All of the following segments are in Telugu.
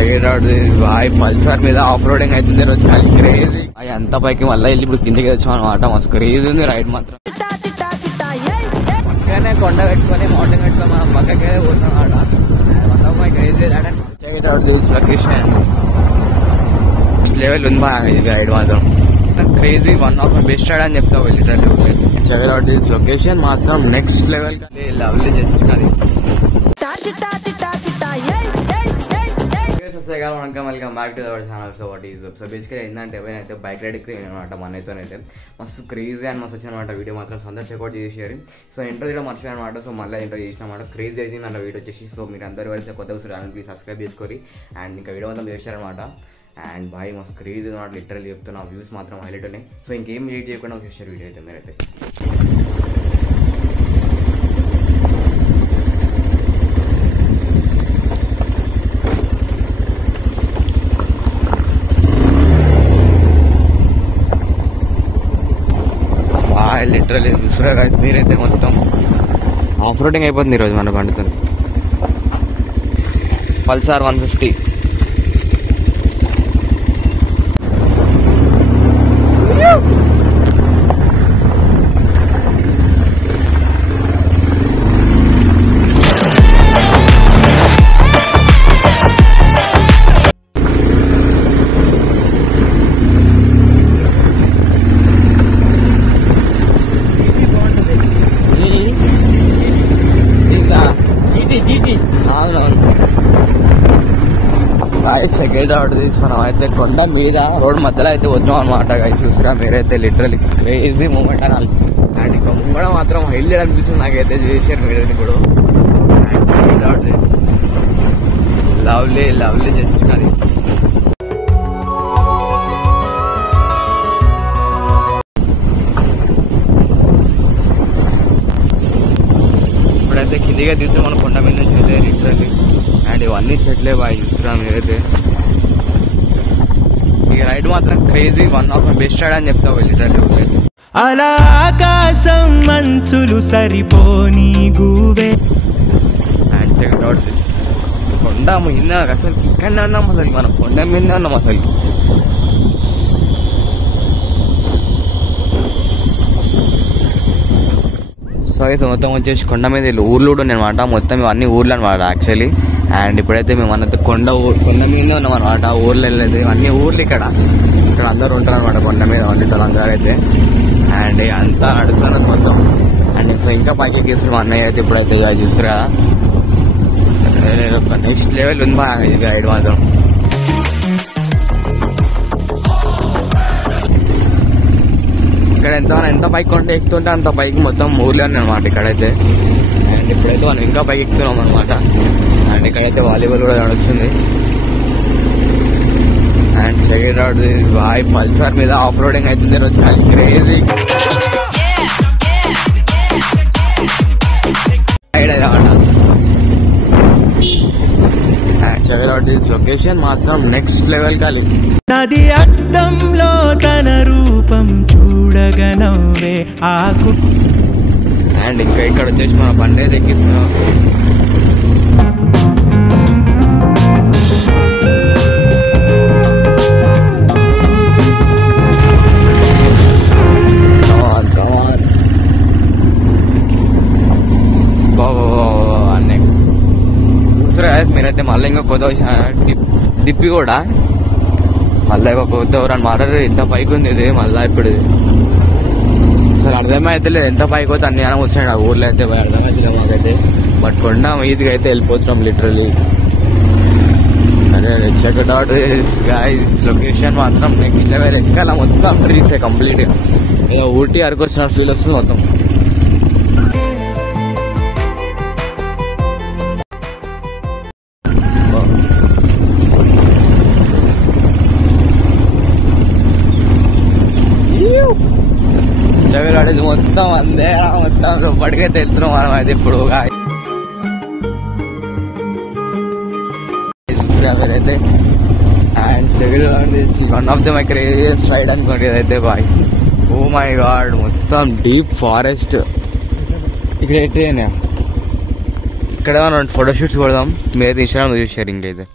Check it out boy. Pulsar మీద ఆఫ్ రోడింగ్ అవుతుంది రోజు, క్రేజీ. అంత పైకి మళ్ళీ వెళ్ళి ఇప్పుడు కిందికి వచ్చాం అనమాట. మస్తు క్రేజీ ఉంది రైడ్ మాత్రం. పక్కనే కొండ పెట్టుకొని మౌంటైన్ పెట్టుకొని మనం పక్కకే పోతున్నాం అనమాట. Crazy check it out this location. Level ఉంది బాగా ఇది రైడ్ మాత్రం crazy. One of my best ride అని చెప్తావు literally. Check it out this location మాత్రం నెక్స్ట్ లెవెల్. లవ్లీ జస్ట్ కానీ welcome back to our channel. So what is so basically ఏంటంటే ఎవరైతే బైక్ రైడ్కి అనమాట మనతోనైతే మస్తు క్రేజీ అని మస్తు వచ్చినమాట. వీడియో మాత్రం అందరూ చెక్అవుట్ చేసేయారు. సో ఇంట్రో కూడా మర్చిపోయాను అనమాట. సో మళ్ళీ ఇంట్రో చేసిన అనమాట. క్రేజీ అయింది అన్న వీడియో వచ్చేసి. సో మీరు అందరూ ఎవరైతే కొత్త వస్తారు ప్లీజ్ సబ్స్క్రైబ్ చేసుకోరి. అండ్ ఇంకా వీడియో మొత్తం చేశారనమాట. అండ్ బాయ్ మస్తు క్రేజీ అనమాట లిటరల్లీ చెప్తున్నా. వ్యూస్ మాత్రం హైలైట్ ఉన్నాయి. సో ఇంకేం వెయిట్ చేయకుండా చేశారు వీడియో అయితే మీరైతే. లిటరల్లీ చూసారా గైస్ మీరైతే మొత్తం ఆఫ్ రోడింగ్ అయిపోతుంది ఈరోజు మన బండితో. పల్సార్ 150 చెక్ అవుట్ తీసి మనం అయితే కొండ మీద రోడ్ మధ్యలో అయితే వద్దాం అనమాట. గైస్ చూసిరా మీరైతే లిటరల్లీ క్రేజీ మూమెంట్ అనాలి. అండ్ ఇంకా ముంగడ మాత్రం హైలైట్ అనిపిస్తుంది నాకైతే చేశారు మీరైతే కూడా. లవ్లీ లవ్లీ జస్ట్ కానీ ఇప్పుడైతే కిందిగా తీస్తే మన కొండ మీద చూసే లిటరల్లీ. అండ్ ఇవన్నీ చెట్లే బాగా చూస్తున్నా మీరైతే. ఈ రైడ్ మాత్రం crazy. One of my best ride అని చెప్తావు లిటరల్లీ. అలా ఆకాశం మంచులు సరిపోని గువే. అండ్ చెక్ అవుట్ దిస్ కొండ మీద అసలు ఇక్కడనే ఉన్నాం. అసలు మనం కొండ మీద ఉన్నాం అసలు. సో అయితే మొత్తం వచ్చేసి కొండ మీద ఊర్లు కూడా ఉన్నాయన్నమాట. మొత్తం ఇవన్నీ ఊర్లు అనమాట యాక్చువల్లీ. అండ్ ఇప్పుడైతే మేము అన్నది కొండ మీదే ఉన్నాం అనమాట. ఊర్లు వెళ్ళలేదు ఇవన్నీ ఊర్లు. ఇక్కడ అందరూ ఉంటారు అనమాట కొండ మీద వండితారు అందరూ అయితే. అండ్ అంతా నడుస్తున్నది మొత్తం. అండ్ ఇంకా పైకి గీస్తారు మా అన్నయ్య అయితే. ఇప్పుడైతే చూసారా నెక్స్ట్ లెవెల్ ఉంది బాగా ఇది రైడ్ మాత్రం. ఇక్కడ ఎంత పైకి కొంటే ఎక్కుతుంటే అంత పైకి మొత్తం ఊర్లే అనమాట ఇక్కడైతే. అండ్ ఇప్పుడైతే మనం ఇంకా పైకి ఎక్కుతున్నాం అనమాట. అండ్ ఇక్కడైతే వాలీబాల్ కూడా నడుస్తుంది. And check it out boy. Pulsar మీద ఆఫ్ రోడింగ్ అవుతుంది రోజు, crazy. Check it out this location మాత్రం నెక్స్ట్ లెవెల్ కాలి. నది అద్దంలో తన రూపం చూడగనవే ఆకు. అండ్ ఇంకా ఇక్కడ వచ్చేసి మన బండి అయితే ఎక్కిస్తున్నాం. మీరైతే మళ్ళీ ఇంకా కొత్త దిప్పి కూడా మళ్ళీ కొత్త ఎవరని మాట్లాడారు. ఎంత పైకి ఉంది ఇది మళ్ళీ ఇప్పుడు అసలు అర్థమైతే లేదు. ఎంత పైకి పోతే అన్ని అనం వస్తున్నాడు ఆ ఊర్లో అయితే అర్థమైతే మాకైతే. బట్ కొండ మీదికి అయితే వెళ్ళిపోతున్నాం లిటరల్లీ. అదే చెక్ అవుట్ గైస్ లొకేషన్ మాత్రం నెక్స్ట్ లెవెల్. ఎక్కాల మొత్తం ట్రీసే కంప్లీట్ గా. ఏదో ఊటీ అరకు వచ్చిన ఫీల్ వస్తుంది మొత్తం. చవిలాడేది మొత్తం అందే మొత్తం పడికైతే వెళ్తున్నాం మనం అయితే ఇప్పుడు. అయితే అండ్ చవిలాడే one of the my craziest ride అనుకోండి ఇదైతే బాయ్. ఓ మై గాడ్ మొత్తం డీప్ ఫారెస్ట్. ఇక్కడ ఏంటి ఇక్కడ మనం ఫోటోషూట్స్ కొడదాం. మీరైతే ఇన్స్టాగ్రామ్ చూసారు. ఇంకైతే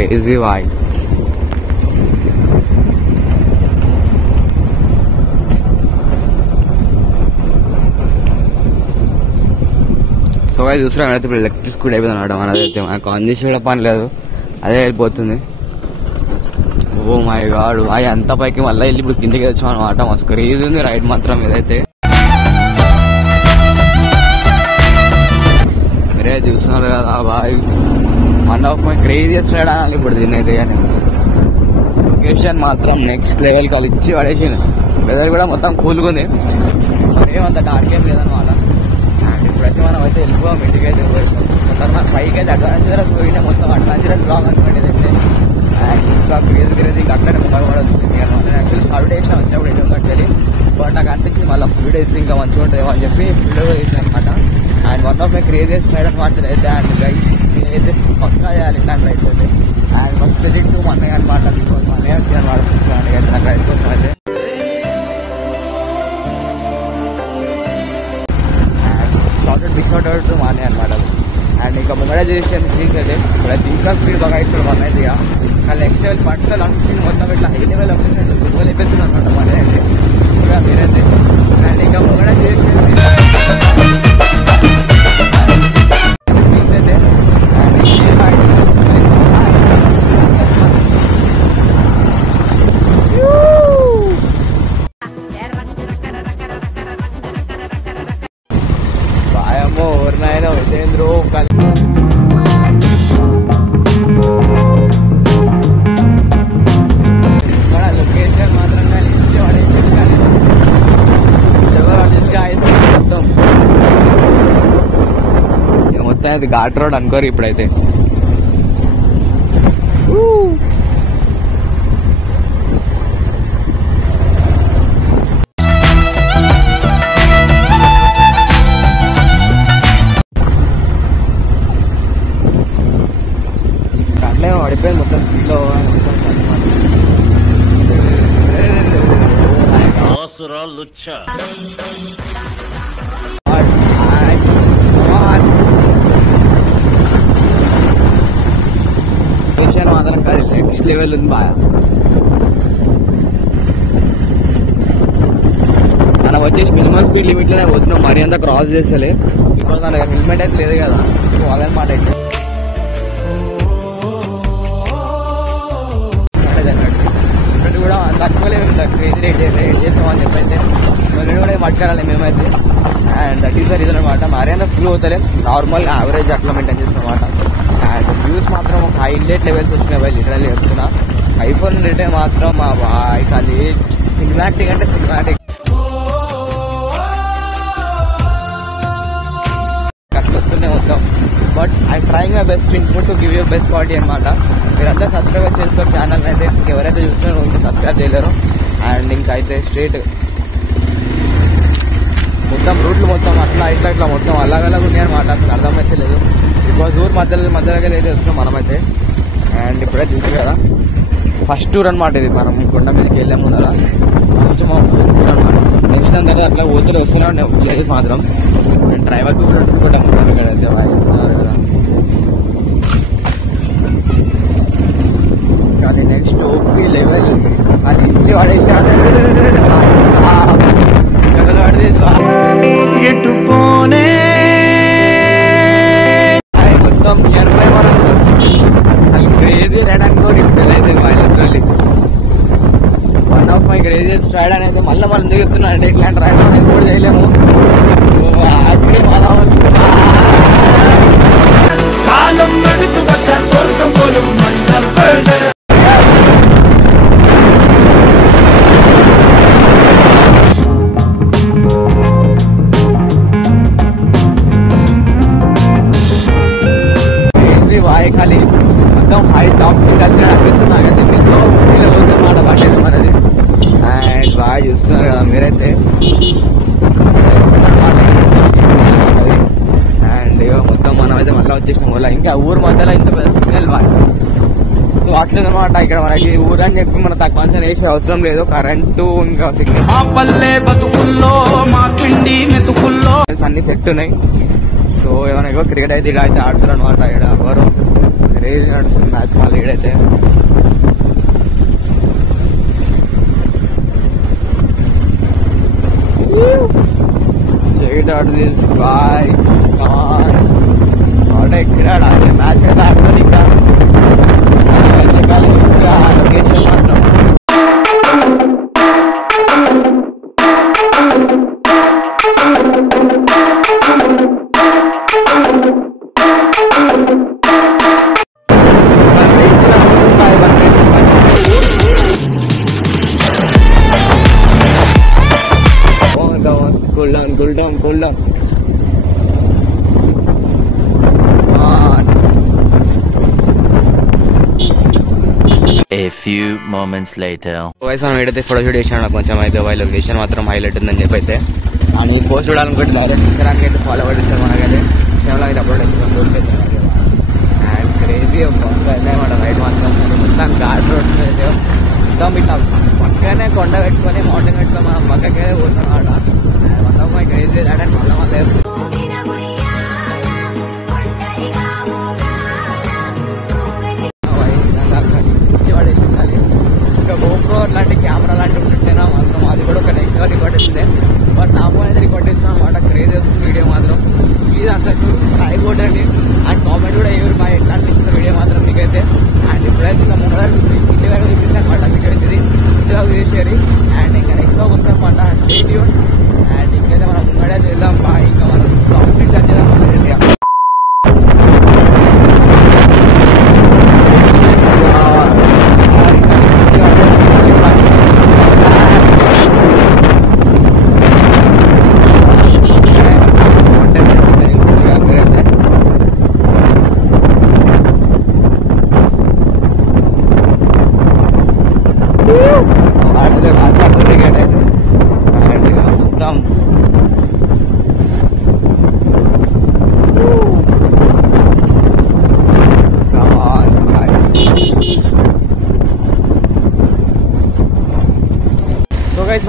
క్రేజీ వాయ్. సో అది చూస్తున్నాం అయితే ఇప్పుడు ఎలక్ట్రిక్ స్కూటీ అయిపోయింది అనమాట. మనదైతే మనకు ఆన్ చేసి కూడా పని లేదు, అదే వెళ్ళిపోతుంది. ఓ మై గాడ్, అవి అంత పైకి మళ్ళీ వెళ్ళి ఇప్పుడు కిందకి వచ్చాం అనమాట. మస్తు క్రేజీ ఉంది రైడ్ మాత్రం ఇదైతే. మీరే చూస్తున్నారు కదా boy, one of my craziest ride అనాలి ఇప్పుడు దీన్నైతే. కానీ లొకేషన్ మాత్రం నెక్స్ట్ లెవెల్ కలిసి పడేసింది. వెదర్ కూడా మొత్తం కూల్గా ఉంది, ఏమంత డార్క్ ఏం లేదనమాట. ఇప్పుడైతే మనం అయితే వెళ్ళిపోయాం ఇంటికి అయితే. పైకి అయితే అడ్వాంచరస్ పోయినా మొత్తం అడ్వాంచరస్ బ్లాగ్ అనుకోండి. ఇంకా క్రేజీ అట్లనే మొబైల్ కూడా వస్తుంది అనమాట. యాక్చువల్లీ హాలిడే వేసిన వచ్చినప్పుడు ఎటువంటి వెళ్ళి బట్ నాకు అనిపించి మళ్ళీ ఫుడ్ వేసి ఇంకా మంచిగా ఉంటుందేమో అని చెప్పి వీడియో వేసిన అనమాట. And one of my craziest ride అనమాట అయితే. అండ్ నేనైతే పక్కా చేయాలి ఇట్లాంటి రైడ్స్ అయితే. And first visit to Mannaiah అనమాట. బికాజ్ మన్నయ్య వచ్చి అనమాట ఫస్ట్ నాకు రైడ్ కోసం అయితే. బిగ్ షాట్ అవుట్ మానే అనమాట. అండ్ ఇంకా ముందర చేసిన సీన్స్ అయితే ఇప్పుడు ఇంకా స్పీడ్ బాగా ఇస్తాడు మన అయితే. ఇక నెక్స్ట్ లెవెల్ పట్సల్ అనిపించింది మొత్తం ఇట్లా హై లెవెల్ అనిపిస్తుంది. గుర్తులు అయిపోతుంది అనమాట మన అయితే మీరైతే. అండ్ ఇంకా ముందర చేసిన సీన్స్ అయితే లొకేషన్ మాత్రం మొత్తం అది ఘాట్ రోడ్ అనుకోరు ఇప్పుడైతే. అట్లే పడిపోయింది మొత్తం స్పీడ్లో. మాత్రం కాదు నెక్స్ట్ లెవెల్ ఉంది బాగా. మనం వచ్చేసి మినిమం స్పీడ్ లిమిట్ లోనే పోతున్నాం, మరీ అంతా క్రాస్ చేస్తలే. బికాజ్ మన హెల్మెట్ అయితే లేదు కదా, సో అదనమాట అయితే. ఇక్కడ కూడా తక్కువ లేదు, క్రేజీ రేట్ చేసామని చెప్పి అయితే మళ్ళీ కూడా పట్టుకురాలి మేమైతే. And that is the reason అనమాట. మరీ అంత స్లో అవుతలే, నార్మల్ యావరేజ్ అట్లా మెయింటైన్ చేస్తాం అనమాట. అండ్ వ్యూస్ మాత్రం ఒక హైలైట్ లెవెల్స్ వచ్చినాయి బాయ్, లిటరల్లీ చెప్తున్నా. ఐఫోన్ రేటే మాత్రం మా బాయ్ ఖాళీ సినిమాటిక్ అంటే సినిమాటిక్ అట్లా వస్తున్నాయి మొత్తం. But I trying my best input to give you best quality అనమాట. మీరంతా సబ్స్క్రైబ్ చేసుకోరు ఛానల్ అయితే. ఎవరైతే చూస్తున్నారో ఇంకా సబ్స్క్రైబ్ చేయలేరు. అండ్ ఇంకా అయితే స్ట్రేట్ మొత్తం రూట్లు మొత్తం అట్లా ఇట్లా ఇట్లా మొత్తం అలాగలాగా ఉన్నాయి అనమాట. అసలు అర్థమైతే లేదు, బికాజ్ ఊరు మధ్యలోకి అయితే వస్తున్నాం మనమైతే. అండ్ ఇప్పుడే చూసి కదా ఫస్ట్ టూర్ అనమాట ఇది. మనం కొండ మీదకి వెళ్ళాము కదా, ఫస్ట్ మా టూర్ అనమాట. నెక్స్ట్ దాని తర్వాత అట్లా ఊతులు వస్తున్నాం ప్లేసెస్ మాత్రం. నేను డ్రైవర్కి కూడా అనుకుంటాం ఇక్కడ అయితే బాగా వస్తున్నారు కదా. కానీ నెక్స్ట్ ఓపీ లెవెల్ అది ఇచ్చి వాడేసాడు ఎటు పోనే మొత్తం నియర్ బై మనం అది క్రేజీ రైడ్ అనుకోండి. ఇప్పుడైతే literally one of my craziest ride అనేది మళ్ళీ మనం ఎందుకు చెప్తున్నా అంటే ఇట్లాంటి రైడ్ మనం ఎప్పుడు చేయలేము. సో అక్కడే బాగా వస్తుంది. కాలం నడుతూ వచ్చాను స్వర్గం పోలు ఖాళీ మొత్తం హై టాప్స్ కలిసి అనిపిస్తుంది నాకైతే. మీకు ఫీల్ అవుతుంది మాట పట్టేది మనది. అండ్ బాగా చూస్తున్నారు కదా మీరైతే. అండ్ మొత్తం మనం అయితే మళ్ళీ వచ్చేసినాం వల్ల ఇంకా ఊరు మధ్యలో ఇంత పెద్ద సిగ్నల్ సో అట్లేదన్నమాట. ఇక్కడ మనకి ఊరు అని చెప్పి మన తక్కువ వేసే అవసరం లేదు. కరెంటు ఇంకా సిగ్నల్ అన్ని సెట్ ఉన్నాయి. సో ఏమైనా క్రికెట్ అయితే ఇలా అయితే ఆడతారు అనమాట. ఇక్కడ ఎవరు క్రేజీ నడుస్తుంది మ్యాచ్ మళ్ళీ ఈడైతే. చెక్ అవుట్ దిస్ బాయ్ ఎక్కడ మ్యాచ్ అయితే ఆడుతుంది ఇంకా లొకేషన్ మాత్రం cool down. A few moments later. Voice మనం ఏదైతే ఫోటో షూట్ చేసినా కొంచెం అయితే లొకేషన్ మాత్రం హైలైట్ ఉందని చెప్పి అయితే అండ్ ఈ పోస్ట్ చూడాలనుకుంటే డైరెక్ట్ ఇన్స్టాగ్రామ్కి అయితే ఫాలో పడిస్తారు మనకైతే ఇన్స్టాగ్రామ్లో అయితే అప్లోడ్ అవుతుంది దొరికితే అండ్ క్రేజీ అనమాట రైట్ మాత్రం మొత్తం ఘాట్ రోడ్స్ అయితే మొత్తం ఇట్లా పక్కనే కొండ పెట్టుకొని మౌంటైన్ పెట్టుకొని మనం పక్కకే పోతున్నాం అనమాట మొత్తం క్రేజీ అంటే మళ్ళీ ఇంకా గోప్రో లాంటి కెమెరా లాంటివి ఉంటేనా మాత్రం అది కూడా ఒక నెక్స్ట్ రికార్డ్ ఇస్తుంది. బట్ నా ఫోన్ అయితే రికార్డ్ ఇస్తాను అనమాట. క్రేజ్ వస్తుంది వీడియో మాత్రం. ప్లీజ్ అంతా ట్రై కొట్టండి అండ్ కామెంట్ కూడా ఎవరు బాగా ఎట్లా అనిపిస్తుంది వీడియో మాత్రం మీకైతే. అండ్ ఇప్పుడైతే ఇంకా ముందర ఇంటి వరకు చూపిస్తాను అనమాట మీకైతే ఇంటిలో చేసేది అండ్ ఇంకా నెక్స్ట్ వస్తాం అనమాట. స్టే ట్యూన్ అండ్ ఇంకైతే మనం ముందడే వెళ్దాం బాగా ఇంకా మనం కంప్లీట్ చేద్దాం.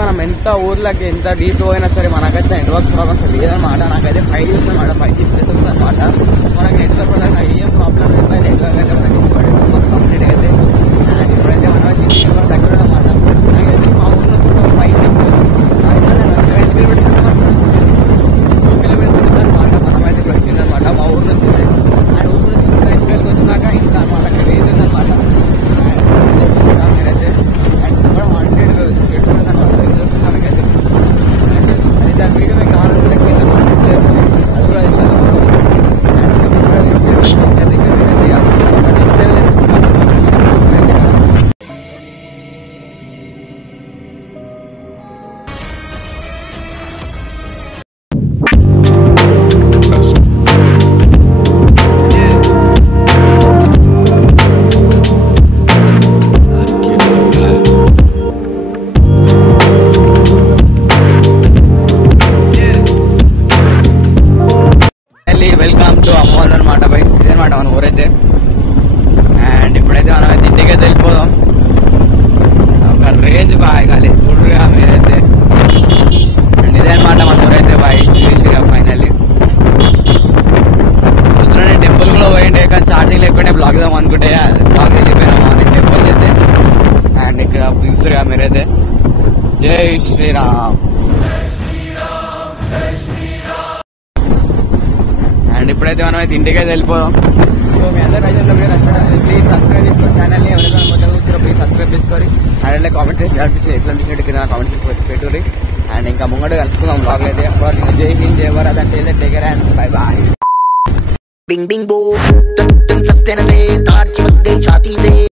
మనం ఎంత ఊర్లకి ఎంత డీప్ అయినా సరే మనకైతే నెట్వర్క్ ప్రాబ్లమ్స్ లేదనమాట. నాకైతే 5G వస్తుందన్నమాట. 5G ప్లేస్ వస్తుందన్నమాట. మనకి నెట్వర్క్ కూడా ఏం ప్రాబ్లం లేదు. నెట్వర్క్ అయితే మనకి కంప్లీట్ అయితే అండ్ ఇప్పుడైతే మనం దగ్గర అనమాట. నాకు తెలిసి మా ఊర్లో 5-6 కిలోమీటర్స్ అనమాట. మనమైతే ఇప్పుడు వచ్చిందనమాట మా ఊరు నుంచి. అండ్ ఊరు నుంచి రైతులకు వచ్చినాక ఇంకా అనమాట క్రేజ్ ఉందన్నమాట. మీరైతే అండ్ కూడా 100 చెట్లు అనమాట. దాని వీడియో మీకు కావాలంటే అది కూడా ఇస్తాను. వెల్కమ్ టు అమ్మోల్ అనమాట. బై ఇదనమాట మన ఊరైతే. అండ్ ఇప్పుడైతే మనం అయితే ఇంటికైతే వెళ్ళిపోదాం. ఒక రేంజ్ బాగా కాలి చూడరుగా మీరైతే. అండ్ ఇదే అనమాట మన ఊరైతే బాయ్ చూసిగా ఫైనల్లీ. పొద్దున టెంపుల్ కూడా పోయిండే కానీ ఛార్జింగ్ లేకుండా బ్లాగ్ చేద్దాం అనుకుంటే బ్లాగ్ వెళ్ళిపోయినాము అని టెంపుల్ అయితే. అండ్ ఇక్కడ చూసిగా మీరైతే జై శ్రీరామ్. అండ్ ఇప్పుడైతే మనం అయితే ఇంటికైతే వెళ్ళిపోదాం. సో మీ అందరూ అయితే నచ్చడం ప్లీజ్ సబ్స్క్రైబ్ చేసుకోండి ఛానల్ని. ఎవరైనా మొదలు చూస్తారో ప్లీజ్ సబ్స్క్రైబ్ చేసుకొని అండ్ కామెంట్ చేసి అనిపించి ఎట్లా అనిపించినట్టు కింద కామెంట్ పెట్టుర్రి. అండ్ ఇంకా ముంగట కలుసుకుందాం బ్లాగ్ అయితే. జై హింద్ జై భారత్ అంటే take care and bye boy. बिंग बिंग बो तुम सस्ते न से तार चिपक गई छाती से